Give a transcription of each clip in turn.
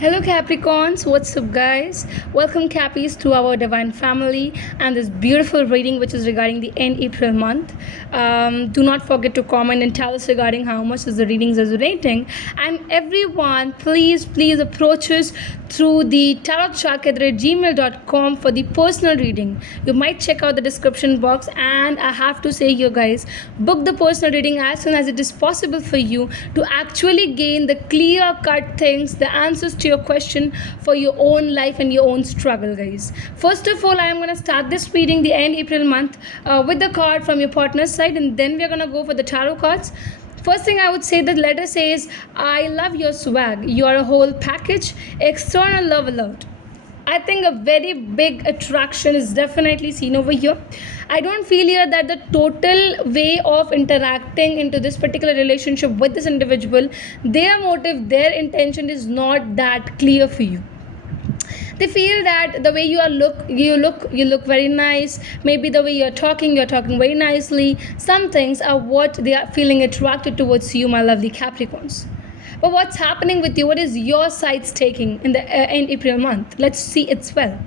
Hello Capricorns, what's up guys? Welcome Cappies to our divine family and this beautiful reading which is regarding the end April month. Do not forget to comment and tell us regarding how much is the readings resonating. And everyone, please approach us through the tarotchak@gmail.com for the personal reading. You might check out the description box, and I have to say here guys, book the personal reading as soon as it is possible for you to actually gain the clear cut things, the answers to your question for your own life and your own struggle guys. First of all, I am going to start this reading the end April month with the card from your partner's side, and then we are going to go for the tarot cards. First thing I would say, the letter says, I love your swag. You are a whole package. External love alert. I think a very big attraction is definitely seen over here. I don't feel here that the total way of interacting into this particular relationship with this individual, their motive, their intention is not that clear for you. They feel that the way you look very nice. Maybe the way you're talking very nicely. Some things are what they are feeling attracted towards you, my lovely Capricorns. But what's happening with you? What is your sides taking in the end April month? Let's see it well.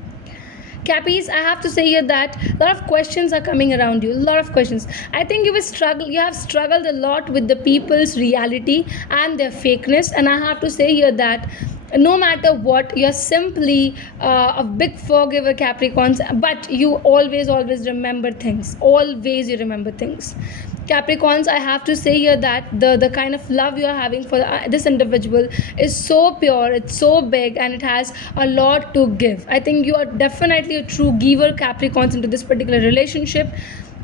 Cappies, I have to say here that a lot of questions are coming around you. A lot of questions. I think you have struggled a lot with the people's reality and their fakeness. And I have to say here that no matter what, you're simply a big forgiver, Capricorns, but you always remember things. Always you remember things. Capricorns, I have to say here that the kind of love you are having for this individual is so pure, it's so big, and it has a lot to give. I think you are definitely a true giver, Capricorns, into this particular relationship.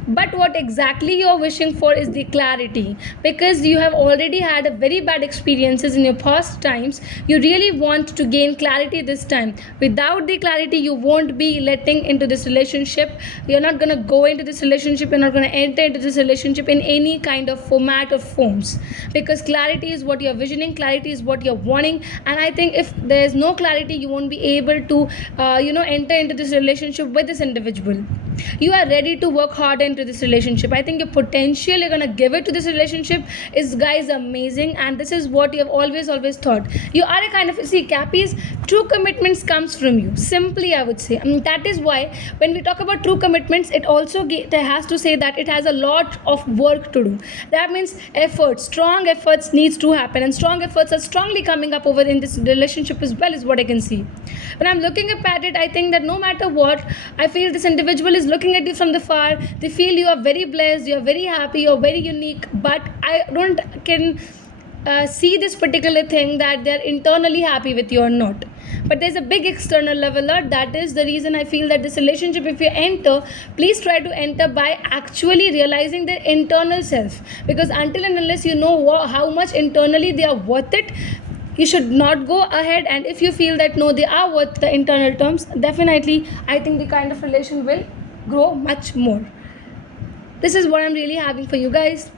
But what exactly you're wishing for is the clarity, because you have already had a very bad experiences in your past times. You really want to gain clarity this time. Without the clarity, you won't be letting into this relationship. You're not going to go into this relationship. You're not going to enter into this relationship in any kind of format or forms, because clarity is what you're visioning, clarity is what you're wanting. And I think if there's no clarity, you won't be able to enter into this relationship with this individual. You are ready to work hard into this relationship. I think your potential you're gonna give it to this relationship is, guys, amazing, and this is what you have always thought. You are a kind of, see, Cappies, true commitments comes from you. Simply, I would say. That is why when we talk about true commitments, it also has to say that it has a lot of work to do. That means effort, strong efforts needs to happen, and strong efforts are strongly coming up over in this relationship as well, is what I can see. When I'm looking up at it, I think that no matter what, I feel this individual is looking at you from the far. They feel you are very blessed, you are very happy, you are very unique, but I don't can see this particular thing that they're internally happy with you or not. But there's a big external leveler. That is the reason I feel that this relationship, if you enter, please try to enter by actually realizing their internal self, because until and unless you know how much internally they are worth it, you should not go ahead. And if you feel that no, they are worth the internal terms, definitely I think the kind of relation will grow much more. This is what I'm really having for you guys.